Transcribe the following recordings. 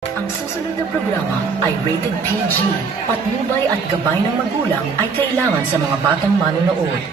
Ang susunod na programa ay rated PG. Patnubay at gabay ng magulang ay kailangan sa mga batang manonood.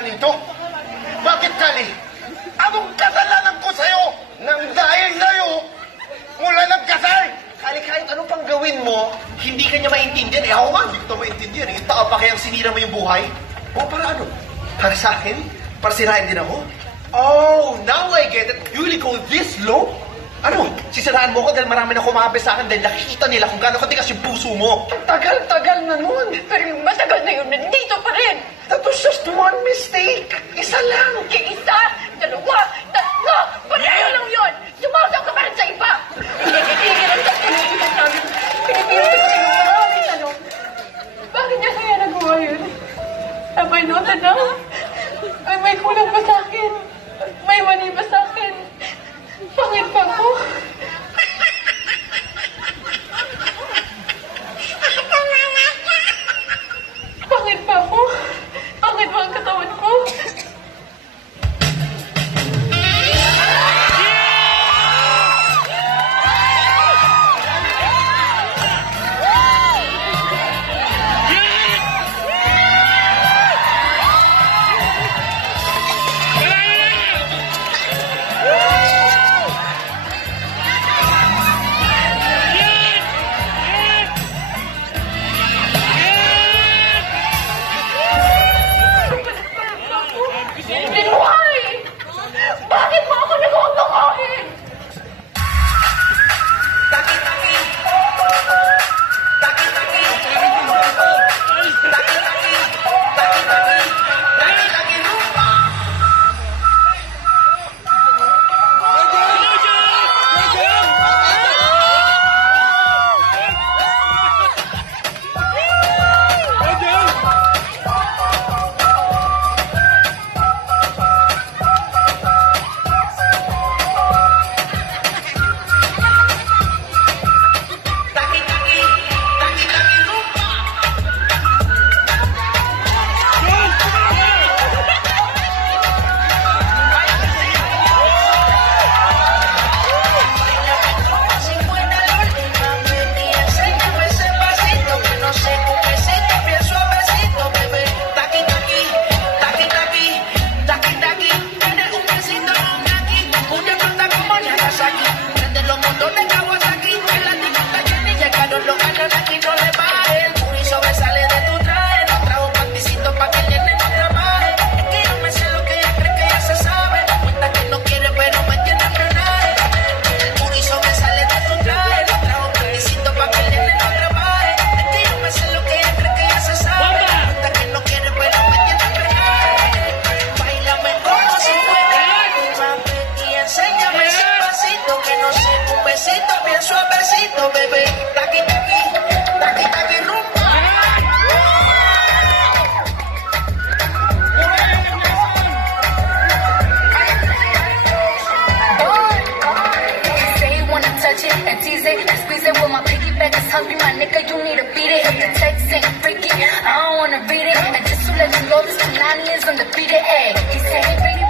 Nito? Bakit, Kali? Anong kasalanan ko sa'yo? Nang dahil sa'yo, mula nagkasal? Kali, kahit ano pang gawin mo, hindi ka niya maintindihan. Eh, ako nga, hindi ko maintindihan. Eh, tao pa kayang sinira mo yung buhay? O, para ano? Para sa akin? Para sirain din ako? Oh, now I get it. You really go this low? Ano? Sisiraan mo ko dahil marami na kumabe sa akin dahil nakikita nila kung gaano katigas yung puso mo. Tagal-tagal na nun. Pero yung matagal na yun, nandito pa rin. That was just one mistake. Isa lang. Isa, dalawa, tatlo, pareho lang yun. Sumasaw ka pa rin sa iba. Hindi lang sa pinipilit namin. Pinipilit ko siya ng maraming tanong. Bakit niya kaya nagawa yun? Am I not enough? Ay, may kulang ba sa akin? May mali ba sa akin? Pangit pa ko? Pangit pa ko? Pangit ba ang katawan ko? Then why? Bakit mo ako nag-uutokohin? Bien suavecito, bebé. Taqui, taqui, taqui, taqui, rumba. Say you wanna touch it and tease it, squeeze it with my piggyback. It's hungry, my nigga. You need to beat it. If the text ain't freaky, I don't wanna read it. And just to let you know, this Punani is undefeated. Ay, he said, hey, baby.